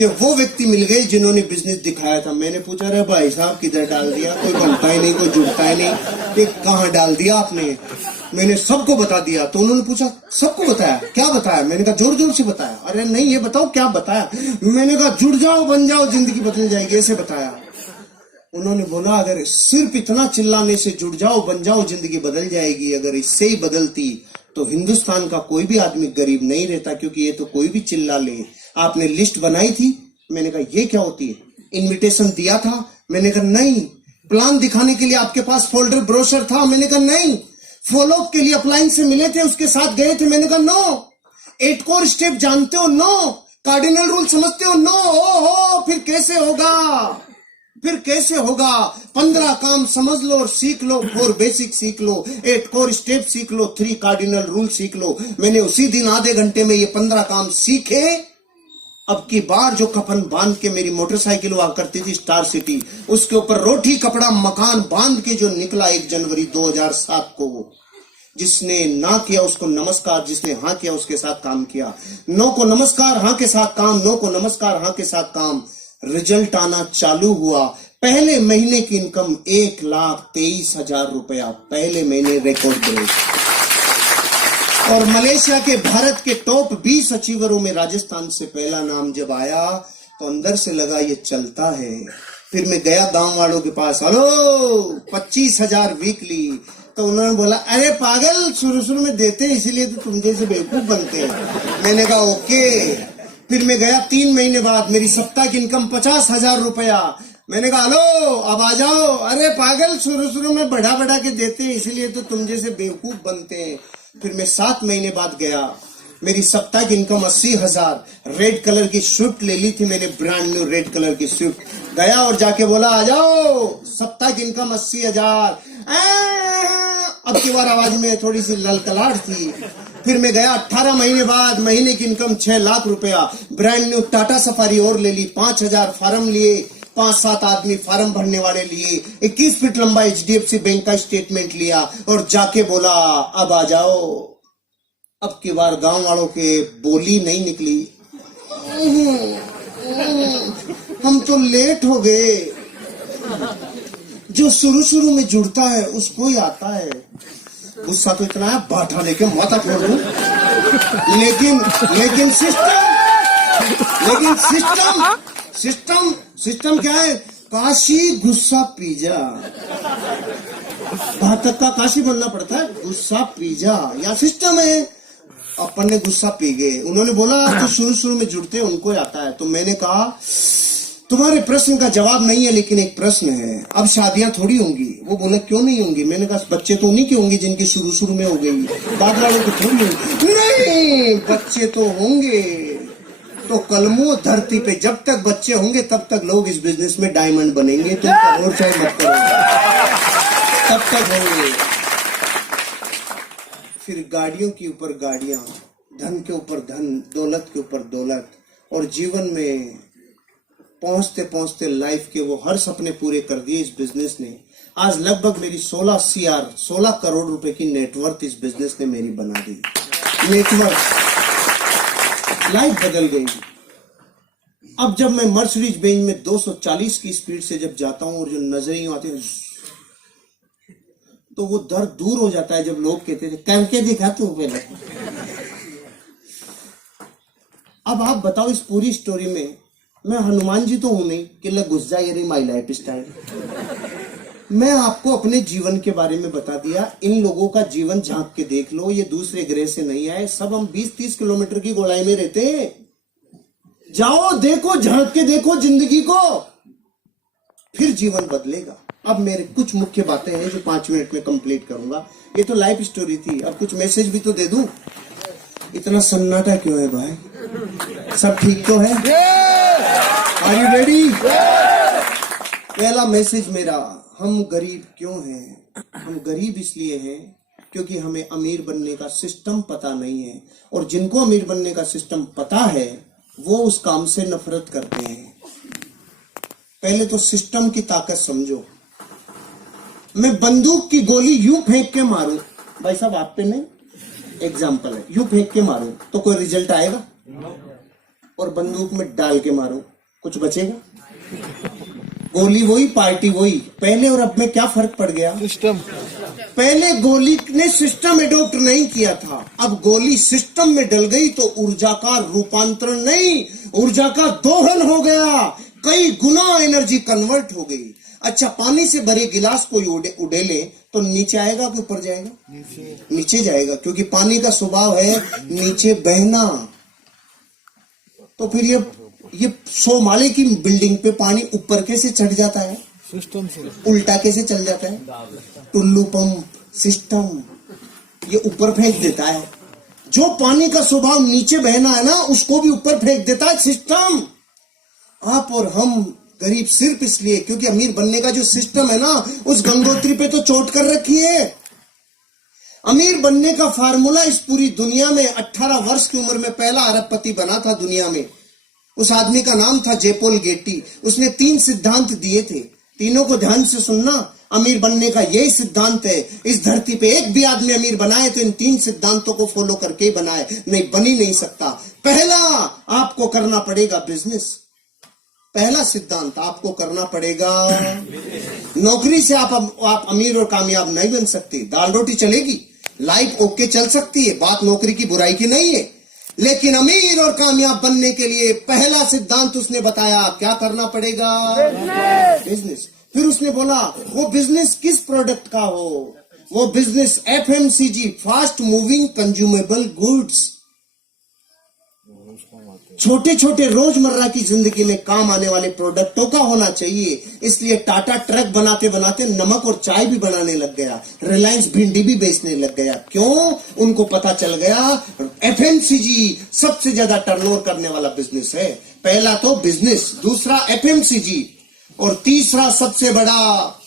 कि वो व्यक्ति मिल गए जिन्होंने बिजनेस दिखाया था। मैंने पूछा, अरे भाई साहब किधर डाल दिया, कोई बनता ही नहीं, कोई जुड़ता ही नहीं, कि कहाँ डाल दिया आपने? मैंने सबको बता दिया। तो उन्होंने पूछा, सबको बताया? क्या बताया? मैंने कहा जोर जोर से बताया। अरे नहीं, ये बताओ क्या बताया? मैंने कहा जुड़ जाओ, बन जाओ, जिंदगी बदल जाएगी, ऐसे बताया। उन्होंने बोला, अगर सिर्फ इतना चिल्लाने से जुड़ जाओ, बन जाओ, जिंदगी बदल जाएगी, अगर इससे ही बदलती तो हिंदुस्तान का कोई भी आदमी गरीब नहीं रहता, क्योंकि ये तो कोई भी चिल्ला ले। आपने लिस्ट बनाई थी? मैंने कहा ये क्या होती है? इनविटेशन दिया था? मैंने कहा नहीं। प्लान दिखाने के लिए आपके पास फोल्डर ब्रोशर था? मैंने कहा नहीं। फॉलो अप के लिए अप्लायंस से मिले थे, उसके साथ गए थे? मैंने कहा नो। 8 कोर स्टेप जानते हो? नो। कार्डिनल रूल समझते हो? नो। ओहो, फिर कैसे होगा? फिर कैसे होगा? 15 काम समझ लो और सीख लो। 4 बेसिक सीख लो, 8 कोर स्टेप सीख लो, 3 कार्डिनल रूल सीख लो। मैंने उसी दिन आधे घंटे में ये 15 काम सीखे। अब की बार जो कफन बांध के मेरी मोटरसाइकिल हुआ करती थी स्टार सिटी, उसके ऊपर रोटी कपड़ा मकान बांध के जो निकला 1 जनवरी 2007 को, जिसने ना किया उसको नमस्कार, जिसने हाँ किया उसके साथ काम किया। नो को नमस्कार, हाँ के साथ काम, नो को नमस्कार, हाँ के साथ काम। रिजल्ट आना चालू हुआ। पहले महीने की इनकम 1,23,000 रुपया, पहले महीने रिकॉर्ड ब्रेक। और मलेशिया के भारत के टॉप 20 अचीवरों में राजस्थान से पहला नाम जब आया तो अंदर से लगा ये चलता है। फिर मैं गया गांव वालों के पास, हेलो 25,000 वीकली। तो उन्होंने बोला, अरे पागल, शुरू में देते हैं इसीलिए तो तुम जैसे बेवकूफ बनते हैं। मैंने कहा ओके। फिर मैं गया 3 महीने बाद, मेरी सप्ताह की इनकम 50,000 रुपया। मैंने कहा हेलो अब आ जाओ। अरे पागल, शुरू में बढ़ा के देते हैं इसीलिए तो तुम जैसे बेवकूफ बनते हैं। फिर मैं 7 महीने बाद गया, मेरी सप्ताह की इनकम 80,000। रेड कलर की स्विफ्ट ले ली थी मैंने, ब्रांड न्यू रेड कलर की स्विफ्ट। गया और जाके बोला आ जाओ, सप्ताह की इनकम 80,000। अब की बार आवाज में थोड़ी सी ललकलाहट थी। फिर मैं गया 18 महीने बाद, महीने की इनकम 6 लाख रुपया। ब्रांड न्यू टाटा सफारी और ले ली, 5,000 फार्म लिए, 5-7 आदमी फार्म भरने वाले लिए, 21 फीट लंबा HDFC बैंक का स्टेटमेंट लिया और जाके बोला अब आ जाओ। अब की बार गांव वालों के बोली नहीं निकली, हम तो लेट हो गए। जो शुरू में जुड़ता है उसको ही आता है। गुस्सा तो इतना है, बाठा लेके माथा फोड़ दूं। लेकिन सिस्टम क्या है? काशी गुस्सा पीजा। घातक का काशी बनना पड़ता है, गुस्सा पीजा या सिस्टम है। अपन ने गुस्सा पी गए। उन्होंने बोला तो शुरू में जुड़ते हैं उनको आता है। तो मैंने कहा तुम्हारे प्रश्न का जवाब नहीं है, लेकिन एक प्रश्न है, अब शादियां थोड़ी होंगी। वो बोले क्यों नहीं होंगी? मैंने कहा बच्चे तो उन्हीं के होंगे जिनकी शुरू में हो गई, बाद वालों की थोड़ी होंगी। नहीं, बच्चे तो होंगे। तो कलमो धरती पे जब तक बच्चे होंगे तब तक लोग इस बिजनेस में डायमंड बनेंगे। तो करोड़ चाहे मत करो, तब तक होंगे। फिर गाड़ियों के ऊपर गाड़ियां, धन के ऊपर धन, दौलत के ऊपर दौलत, और जीवन में पहुंचते लाइफ के वो हर सपने पूरे कर दिए इस बिजनेस ने। आज लगभग मेरी 16 करोड़ रुपए की नेटवर्थ इस बिजनेस ने मेरी बना दी। नेटवर्थ, लाइफ बदल गई। अब जब मैं मर्सिडीज बेंज में 240 की स्पीड से जब जाता हूं और जो नजरें आती हैं, तो वो दर्द दूर हो जाता है। जब लोग कहते थे करके दिखा तू पहले। अब आप बताओ, इस पूरी स्टोरी में मैं हनुमान जी तो हूं नहीं कि लग घुस जाए, ये माई लाइफ स्टाइल। मैं आपको अपने जीवन के बारे में बता दिया। इन लोगों का जीवन झांक के देख लो, ये दूसरे ग्रह से नहीं आए। सब हम 20-30 किलोमीटर की गोलाई में रहते हैं। जाओ देखो, झांक के देखो जिंदगी को, फिर जीवन बदलेगा। अब मेरे कुछ मुख्य बातें हैं जो 5 मिनट में कंप्लीट करूंगा। ये तो लाइफ स्टोरी थी, अब कुछ मैसेज भी तो दे दूं। इतना सन्नाटा क्यों है भाई? सब ठीक तो है? Are you ready? पहला मैसेज मेरा, हम गरीब क्यों हैं? हम गरीब इसलिए हैं क्योंकि हमें अमीर बनने का सिस्टम पता नहीं है, और जिनको अमीर बनने का सिस्टम पता है वो उस काम से नफरत करते हैं। पहले तो सिस्टम की ताकत समझो। मैं बंदूक की गोली यूं फेंक के मारूं, भाई साहब आप पे नहीं, एग्जाम्पल है, यूं फेंक के मारूं तो कोई रिजल्ट आएगा? और बंदूक में डाल के मारो, कुछ बचेगा? गोली वही, पार्टी वही। पहले और अब में क्या फर्क पड़ गया? सिस्टम। पहले गोली ने सिस्टम एडॉप्ट नहीं किया था, अब गोली सिस्टम में डल गई तो ऊर्जा का रूपांतरण नहीं, ऊर्जा का दोहन हो गया, कई गुना एनर्जी कन्वर्ट हो गई। अच्छा, पानी से भरे गिलास कोई उड़ेले तो नीचे आएगा कि ऊपर जाएगा? नीचे जाएगा, क्योंकि पानी का स्वभाव है नीचे बहना। तो फिर ये 100 माले की बिल्डिंग पे पानी ऊपर कैसे चढ़ जाता है? सिस्टम से। उल्टा कैसे चल जाता है? टुल्लू पंप सिस्टम ये ऊपर फेंक देता है। जो पानी का स्वभाव नीचे बहना है ना, उसको भी ऊपर फेंक देता है सिस्टम। आप और हम गरीब सिर्फ इसलिए क्योंकि अमीर बनने का जो सिस्टम है ना, उस गंगोत्री पे तो चोट कर रखी है। अमीर बनने का फार्मूला इस पूरी दुनिया में 18 वर्ष की उम्र में पहला अरबपति बना था दुनिया में। उस आदमी का नाम था जेपोल गेटी। उसने 3 सिद्धांत दिए थे, तीनों को ध्यान से सुनना। अमीर बनने का यही सिद्धांत है। इस धरती पे एक भी आदमी अमीर बनाए तो इन 3 सिद्धांतों को फॉलो करके ही बनाए, नहीं बन ही नहीं सकता। पहला, आपको करना पड़ेगा बिजनेस। पहला सिद्धांत, आपको करना पड़ेगा। नौकरी से आप अमीर और कामयाब नहीं बन सकते। दाल रोटी चलेगी, लाइफ ओके चल सकती है, बात नौकरी की बुराई की नहीं है, लेकिन अमीर और कामयाब बनने के लिए पहला सिद्धांत उसने बताया, क्या करना पड़ेगा? बिजनेस। फिर उसने बोला वो बिजनेस किस प्रोडक्ट का हो? वो business FMCG, fast moving consumable goods, छोटे छोटे रोजमर्रा की जिंदगी में काम आने वाले प्रोडक्टों का होना चाहिए। इसलिए टाटा ट्रक बनाते बनाते नमक और चाय भी बनाने लग गया, रिलायंस भिंडी भी बेचने लग गया। क्यों? उनको पता चल गया FMCG सबसे ज्यादा टर्नओवर करने वाला बिजनेस है। पहला तो बिजनेस, दूसरा FMCG, और तीसरा सबसे बड़ा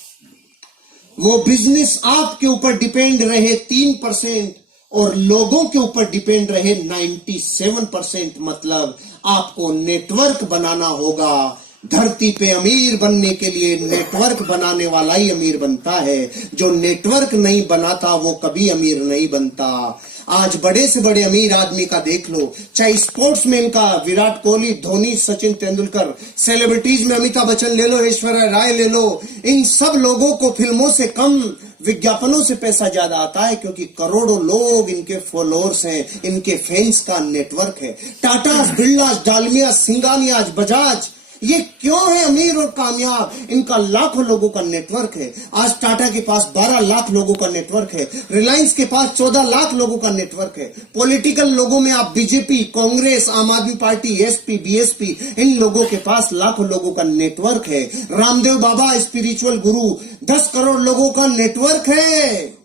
वो बिजनेस आपके ऊपर डिपेंड रहे 3% और लोगों के ऊपर डिपेंड रहे 97%। मतलब आपको नेटवर्क बनाना होगा। धरती पे अमीर बनने के लिए नेटवर्क बनाने वाला ही अमीर बनता है। जो नेटवर्क नहीं बनाता वो कभी अमीर नहीं बनता। आज बड़े से बड़े अमीर आदमी का देख लो, चाहे स्पोर्ट्समैन का विराट कोहली, धोनी, सचिन तेंदुलकर, सेलिब्रिटीज में अमिताभ बच्चन ले लो, ऐश्वर्या राय ले लो, इन सब लोगों को फिल्मों से कम विज्ञापनों से पैसा ज्यादा आता है, क्योंकि करोड़ों लोग इनके फॉलोअर्स हैं, इनके फैंस का नेटवर्क है। टाटा, बिरला, डालमिया, सिंगानिया, बजाज, ये क्यों है अमीर और कामयाब? इनका लाखों लोगों का नेटवर्क है। आज टाटा के पास 12 लाख लोगों का नेटवर्क है, रिलायंस के पास 14 लाख लोगों का नेटवर्क है। पॉलिटिकल लोगों में आप बीजेपी, कांग्रेस, आम आदमी पार्टी, एसपी, बीएसपी, इन लोगों के पास लाखों लोगों का नेटवर्क है। रामदेव बाबा स्पिरिचुअल गुरु, 10 करोड़ लोगों का नेटवर्क है।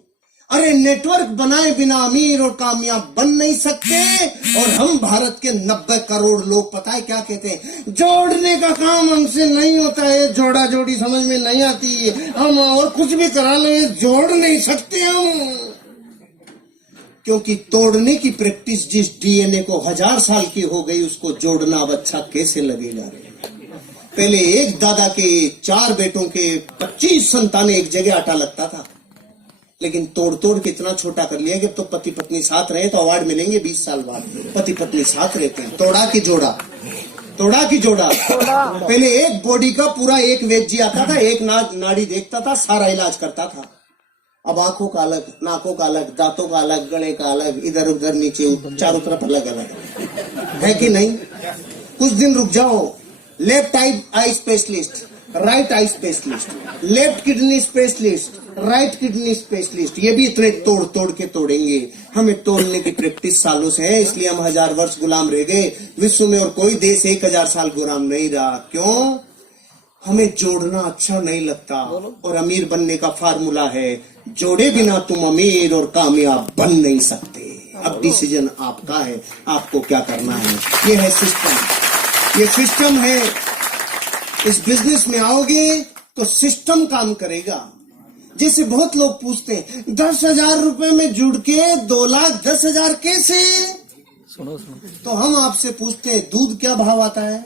अरे नेटवर्क बनाए बिना अमीर और कामयाब बन नहीं सकते। और हम भारत के 90 करोड़ लोग पता है क्या कहते हैं? जोड़ने का काम हमसे नहीं होता है, जोड़ा जोड़ी समझ में नहीं आती है, हम और कुछ भी करा लें, जोड़ नहीं सकते हम। क्योंकि तोड़ने की प्रैक्टिस जिस डीएनए को 1000 साल की हो गई, उसको जोड़ना अब अच्छा कैसे लगेगा? पहले एक दादा के 4 बेटों के 25 संतानें एक जगह आटा लगता था, लेकिन तोड़ तोड़ के इतना छोटा कर लिया कि अब तो पति पत्नी साथ रहे तो अवार्ड मिलेंगे 20 साल बाद। पति पत्नी साथ रहते हैं, तोड़ा की जोड़ा, तोड़ा की जोड़ा। पहले एक बॉडी का पूरा एक वेद जी आता था, एक नाड़ी देखता था, सारा इलाज करता था। अब आंखों का अलग, नाकों का अलग, दांतों का अलग, गले का अलग, इधर उधर नीचे चारों तरफ अलग अलग है कि नहीं? कुछ दिन रुक जाओ। Left eye specialist, right eye specialist, left kidney specialist, right kidney specialist, ये भी इतने तोड़ तोड़ के तोड़ेंगे। हमें तोड़ने की प्रैक्टिस सालों से है, इसलिए हम 1000 वर्ष गुलाम रह गए। विश्व में और कोई देश 1000 साल गुलाम नहीं रहा। क्यों? हमें जोड़ना अच्छा नहीं लगता। और अमीर बनने का फार्मूला है, जोड़े बिना तुम अमीर और कामयाब बन नहीं सकते। अब डिसीजन आपका है, आपको क्या करना है। ये है सिस्टम, ये सिस्टम है। इस बिजनेस में आओगे तो सिस्टम काम करेगा। जैसे बहुत लोग पूछते हैं 10,000 रुपए में जुड़ के 2,10,000 कैसे? सुनो। तो हम आपसे पूछते हैं दूध क्या भाव आता है?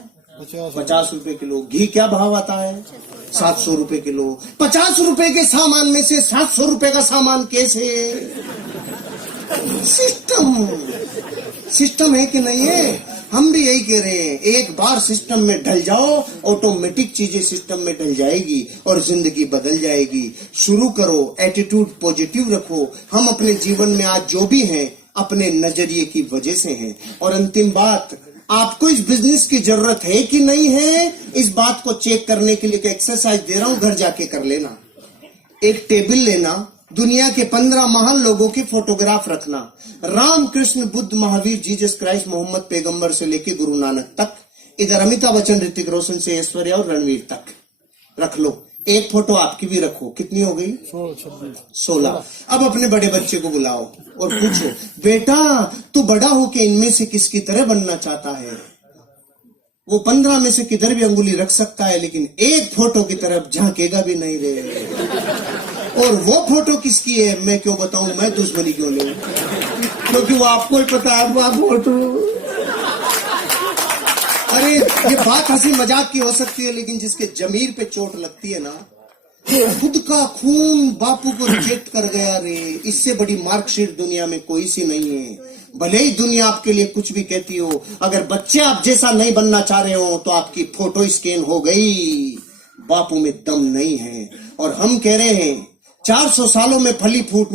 50 रुपए किलो। घी क्या भाव आता है? 700 रुपए किलो। 50 रुपए के सामान में से 700 रुपए का सामान कैसे? सिस्टम है कि नहीं है? हम भी यही कह रहे हैं, एक बार सिस्टम में ढल जाओ, ऑटोमेटिक चीजें सिस्टम में ढल जाएगी और जिंदगी बदल जाएगी। शुरू करो, एटीट्यूड पॉजिटिव रखो। हम अपने जीवन में आज जो भी हैं अपने नजरिए की वजह से हैं। और अंतिम बात, आपको इस बिजनेस की जरूरत है कि नहीं है, इस बात को चेक करने के लिए एक एक्सरसाइज दे रहा हूं, घर जाके कर लेना। एक टेबल लेना, दुनिया के 15 महान लोगों के फोटोग्राफ रखना, राम, कृष्ण, बुद्ध, महावीर, जीसस क्राइस्ट, मोहम्मद पैगंबर से लेके गुरु नानक तक, इधर अमिताभ बच्चन, ऋतिक रोशन से ऐश्वर्या और रणवीर तक रख लो। एक फोटो आपकी भी रखो। कितनी हो गई? 16। अब अपने बड़े बच्चे को बुलाओ और पूछो, बेटा तू बड़ा होके इनमें से किसकी तरह बनना चाहता है? वो 15 में से किधर भी अंगुली रख सकता है, लेकिन एक फोटो की तरफ झांकेगा भी नहीं रे। और वो फोटो किसकी है मैं क्यों बताऊं, मैं दुश्मनी क्यों लूं, क्योंकि वो आपको ही पता है वो फोटो। अरे ये बात हंसी मजाक की हो सकती है, लेकिन जिसके जमीर पे चोट लगती है ना, खुद का खून बापू को रिजेक्ट कर गया रे, इससे बड़ी मार्कशीट दुनिया में कोई सी नहीं है। भले ही दुनिया आपके लिए कुछ भी कहती हो, अगर बच्चे आप जैसा नहीं बनना चाह रहे हो तो आपकी फोटो स्कैन हो गई, बापू में दम नहीं है। और हम कह रहे हैं 400 सालों में फली फूट